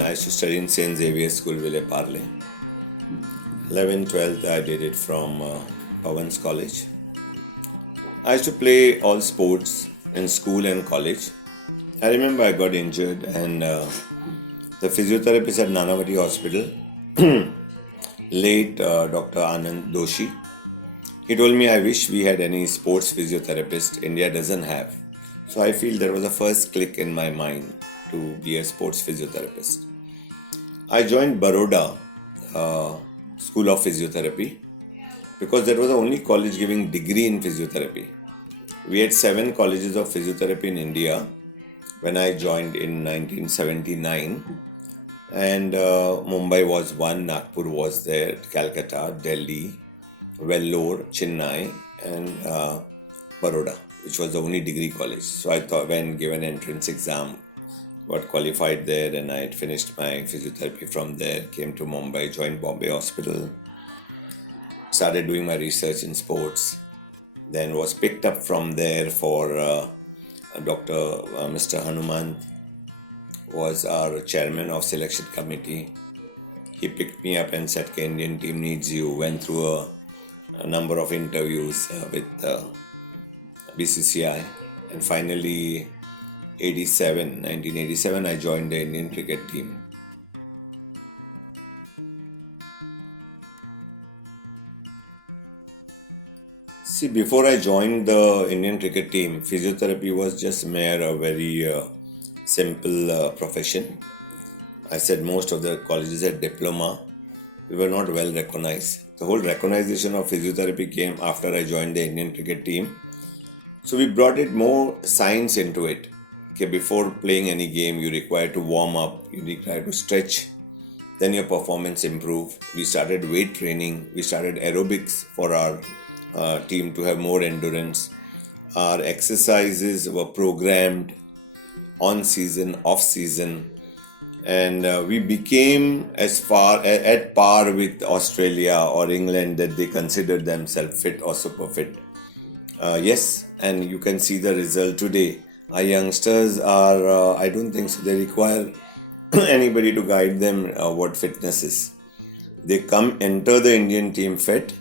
I used to study in St. Xavier School, Villeparle. 11th, 12th, I did it from Pawan's College. I used to play all sports in school and college. I remember I got injured and the physiotherapist at Nanavati Hospital, late Dr. Anand Doshi, he told me, I wish we had any sports physiotherapist. India doesn't have. So I feel there was a first click in my mind to be a sports physiotherapist. I joined Baroda School of Physiotherapy because that was the only college giving degree in physiotherapy. We had 7 colleges of physiotherapy in India when I joined in 1979. And Mumbai was one, Nagpur was there, Calcutta, Delhi, Vellore, Chennai, and Baroda, which was the only degree college. So I thought, when given entrance exam, got qualified there, and I had finished my physiotherapy from there, came to Mumbai, joined Bombay Hospital, started doing my research in sports, then was picked up from there for Dr. Mr. Hanuman was our chairman of selection committee. He picked me up and said, Indian team needs you. Went through a number of interviews with BCCI, and finally 1987 I joined the Indian cricket team. See, before I joined the Indian cricket team, physiotherapy was just mere a very simple profession. I said most of the colleges had diploma. We were not well recognized. The whole recognition of physiotherapy came after I joined the Indian cricket team. So we brought it more science into it. Okay, before playing any game, you require to warm up, you require to stretch, then your performance improve. We started weight training, we started aerobics for our team to have more endurance. Our exercises were programmed on season, off season, and we became at par with Australia or England, that they considered themselves fit or super fit. Yes, and you can see the result today. Our youngsters are, I don't think so, they require anybody to guide them what fitness is. They enter the Indian team fit,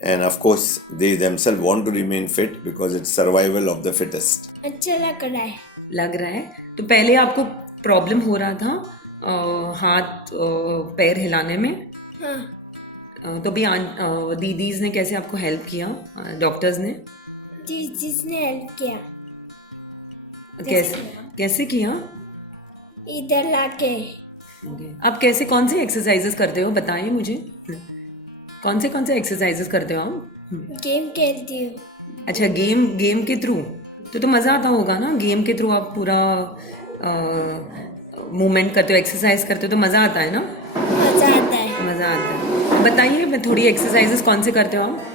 and of course they themselves want to remain fit because it's survival of the fittest. अच्छा लग रहा है तो पहले आपको problem हो रहा था हाथ पैर हिलाने में. हाँ. तो भी दीदीज ने कैसे आपको हेल्प किया, डॉक्टर्स ने? जिसने हेल्प किया. कैसे किया? इधर लाके. आप कौन से एक्सरसाइजेस करते हो, बताइए मुझे. कौन से एक्सरसाइजेस करते हो आप? गेम खेलती हूँ. अच्छा, गेम के थ्रू तो मज़ा आता होगा ना. गेम के थ्रू आप पूरा मूवमेंट करते हो, एक्सरसाइज करते हो, तो मज़ा आता है ना. मज़ा आता है. बताइए, मैं थोड़ी एक्सरसाइजेस कौन से करते हो आप?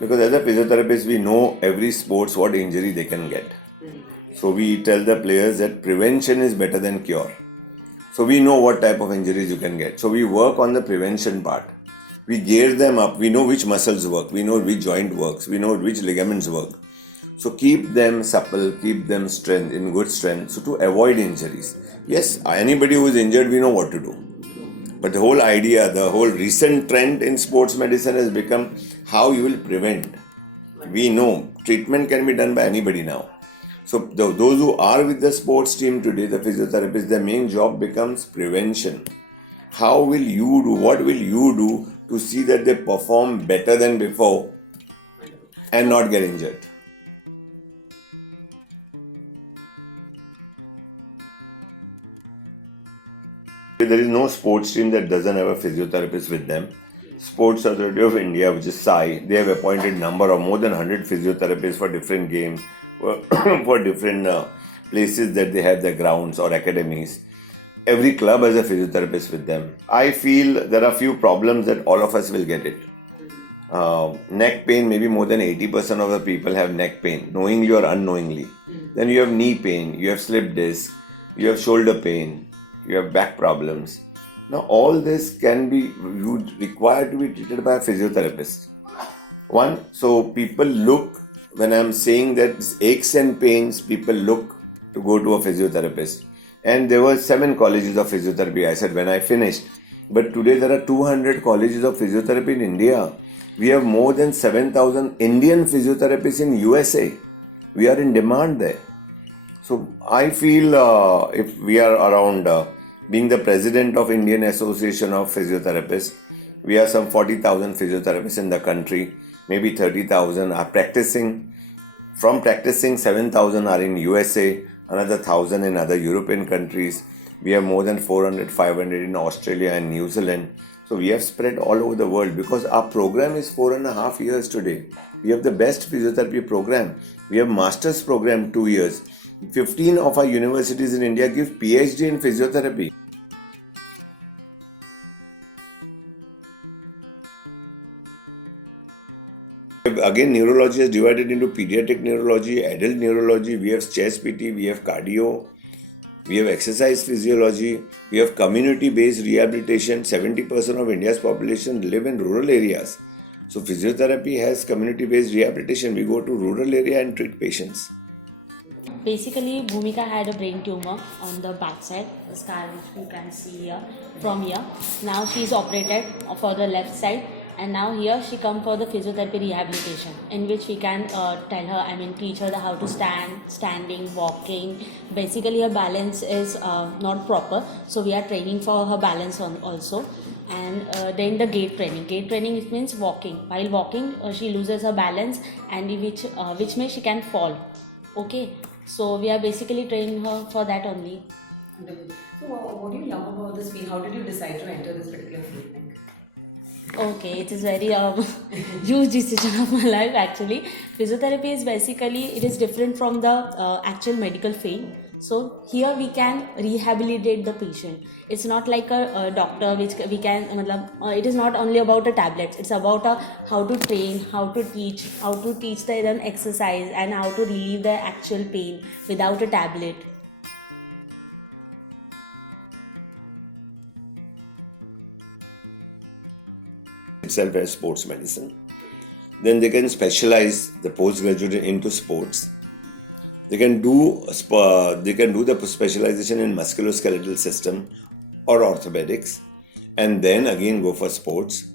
Because as a physiotherapist, we know every sports what injury they can get. So we tell the players that prevention is better than cure. So we know what type of injuries you can get. So we work on the prevention part. We gear them up. We know which muscles work. We know which joint works. We know which ligaments work. So keep them supple, keep them in good strength. So to avoid injuries. Yes, anybody who is injured, we know what to do. But the whole idea, the whole recent trend in sports medicine has become how you will prevent. We know treatment can be done by anybody now. So those who are with the sports team today, the physiotherapists, their main job becomes prevention. How will you do? What will you do to see that they perform better than before and not get injured? There is no sports team that doesn't have a physiotherapist with them. Sports Authority of India, which is SAI, they have appointed number of more than 100 physiotherapists for different games, for different places that they have their grounds or academies. Every club has a physiotherapist with them. I feel there are few problems that all of us will get it. Neck pain, maybe more than 80% of the people have neck pain, knowingly or unknowingly. Then you have knee pain, you have slip disc, you have shoulder pain, you have back problems. Now all this can be required to be treated by a physiotherapist. One, so people look, when I'm saying that aches and pains, people look to go to a physiotherapist. And there were 7 colleges of physiotherapy, I said, when I finished. But today there are 200 colleges of physiotherapy in India. We have more than 7,000 Indian physiotherapists in USA. We are in demand there. So I feel if we are around being the president of Indian Association of Physiotherapists, we have some 40,000 physiotherapists in the country. Maybe 30,000 are practicing. From practicing, 7,000 are in USA, another 1,000 in other European countries. We have more than 400, 500 in Australia and New Zealand. So we have spread all over the world because our program is 4.5 years today. We have the best physiotherapy program. We have master's program 2 years. 15 of our universities in India give PhD in physiotherapy. Again, neurology is divided into pediatric neurology, adult neurology. We have chest PT, we have cardio, we have exercise physiology, we have community-based rehabilitation. 70% of India's population live in rural areas. So physiotherapy has community-based rehabilitation. We go to rural area and treat patients. Basically, Bhumika had a brain tumor on the backside, the scar which you can see here, from here. Now she is operated for the left side, and now here she come for the physiotherapy rehabilitation, in which we can teach her how to stand, standing, walking. Basically, her balance is not proper, so we are training for her balance also. And then the gait training. Gait training, it means walking. While walking, she loses her balance, and which means she can fall. Okay, so we are basically training her for that only. So what do you love about this field? How did you decide to enter this particular field? Okay, it is very huge decision of my life actually. Physiotherapy is basically, it is different from the actual medical field. So here we can rehabilitate the patient. It's not like a doctor which we can, it is not only about a tablet. It's about how to train, how to teach them exercise, and how to relieve the actual pain without a tablet. Itself as sports medicine. Then they can specialize the postgraduate into sports. They can do the specialization in musculoskeletal system or orthopedics, and then again go for sports.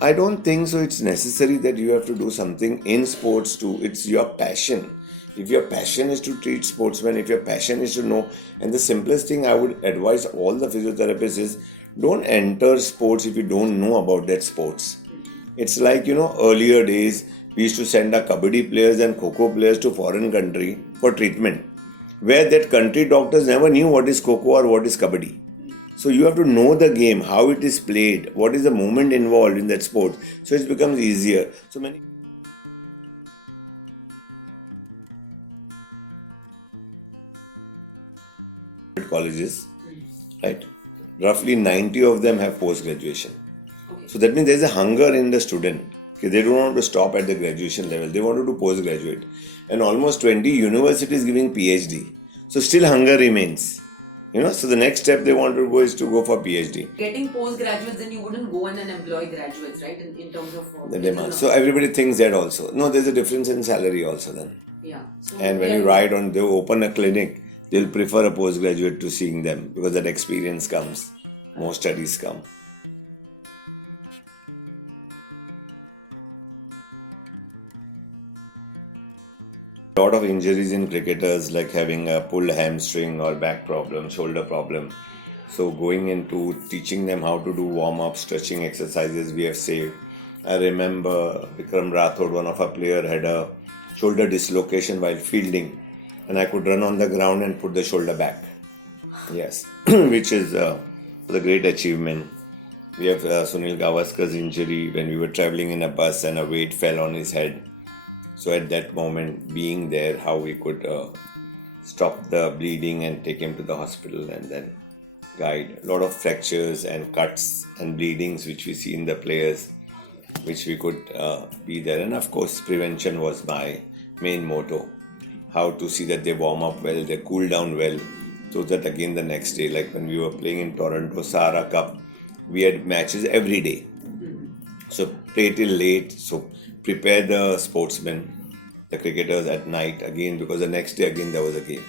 I don't think so it's necessary that you have to do something in sports too. It's your passion. If your passion is to treat sportsmen, if your passion is to know, and the simplest thing I would advise all the physiotherapists is, don't enter sports if you don't know about that sports. It's like, earlier days, we used to send our kabaddi players and kho-kho players to foreign country for treatment, where that country doctors never knew what is kho-kho or what is kabaddi. So you have to know the game, how it is played, what is the movement involved in that sport. So it becomes easier. So many colleges, right? Roughly 90 of them have post-graduation. So that means there is a hunger in the student. Okay, they don't want to stop at the graduation level. They want to do postgraduate. And almost 20 universities giving PhD. So still hunger remains. So the next step they want to go is to go for PhD. Getting postgraduates, then you wouldn't go in and employ graduates, right? In terms of the demand. So everybody thinks that also. No, there's a difference in salary also then. Yeah. So and when you write on, they open a clinic, they'll prefer a postgraduate to seeing them because that experience comes. More studies come. A lot of injuries in cricketers, like having a pulled hamstring or back problem, shoulder problem. So going into teaching them how to do warm-up stretching exercises, we have saved. I remember Vikram Rathod, one of our players, had a shoulder dislocation while fielding, and I could run on the ground and put the shoulder back. Yes, which is a great achievement. We have Sunil Gavaskar's injury when we were traveling in a bus and a weight fell on his head. So at that moment, being there, how we could stop the bleeding and take him to the hospital and then guide. A lot of fractures and cuts and bleedings which we see in the players. which we could be there. And of course, prevention was my main motto. How to see that they warm up well, they cool down well, so that again the next day, like when we were playing in Toronto Sahara Cup, we had matches every day. So play till late, so prepare the sportsmen, the cricketers at night again, because the next day again there was a game.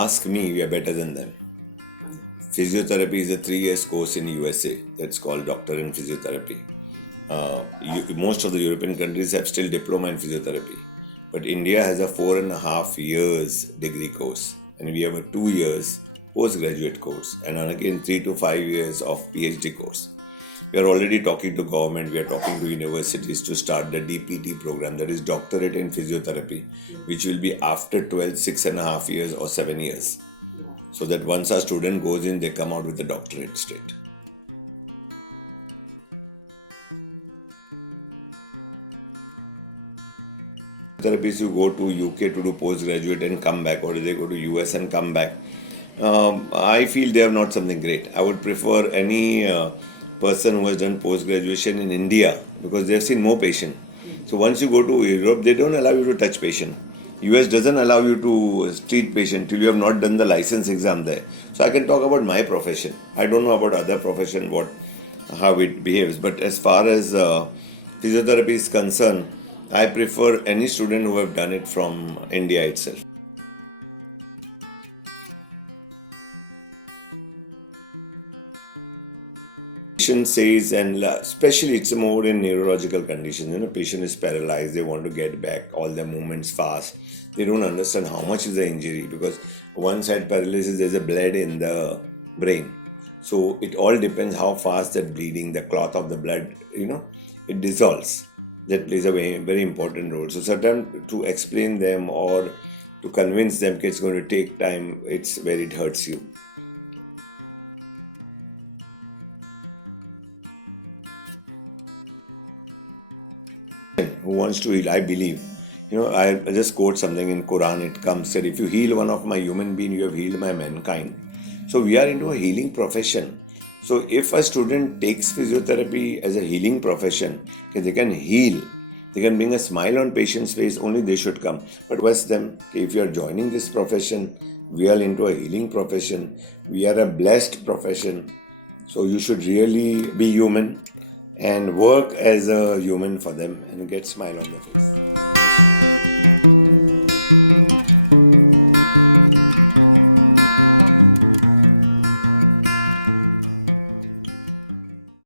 Ask me, we are better than them. Physiotherapy is a 3 year course in USA that's called Doctor in Physiotherapy. Most of the European countries have still diploma in physiotherapy, but India has a 4.5 years degree course, and we have a 2 years postgraduate course, and again 3 to 5 years of PhD course. We are already talking to government, we are talking to universities to start the DPT program, that is Doctorate in Physiotherapy, which will be after 12, 6.5 years or 7 years. So that once a student goes in, they come out with a doctorate straight. Therapists who go to UK to do postgraduate and come back, or they go to US and come back, I feel they have not something great. I would prefer any person who has done post-graduation in India, because they have seen more patient. So once you go to Europe, they don't allow you to touch patient. US doesn't allow you to treat patient till you have not done the license exam there. So I can talk about my profession. I don't know about other profession, how it behaves. But as far as physiotherapy is concerned, I prefer any student who have done it from India itself. Patient says, and especially it's more in neurological conditions, patient is paralyzed, they want to get back all their movements fast. They don't understand how much is the injury, because one side paralysis, there's a blood in the brain. So it all depends how fast that bleeding, the clot of the blood, it dissolves. That plays a very, very important role. So sometimes to explain them or to convince them it's going to take time, it's where it hurts you. Who wants to heal, I believe. I just quote something in Quran, it comes that if you heal one of my human being, you have healed my mankind. So we are into a healing profession. So if a student takes physiotherapy as a healing profession, they can heal, they can bring a smile on patient's face, only they should come. But request them, if you are joining this profession, we are into a healing profession, we are a blessed profession. So you should really be human and work as a human for them and get smile on their face.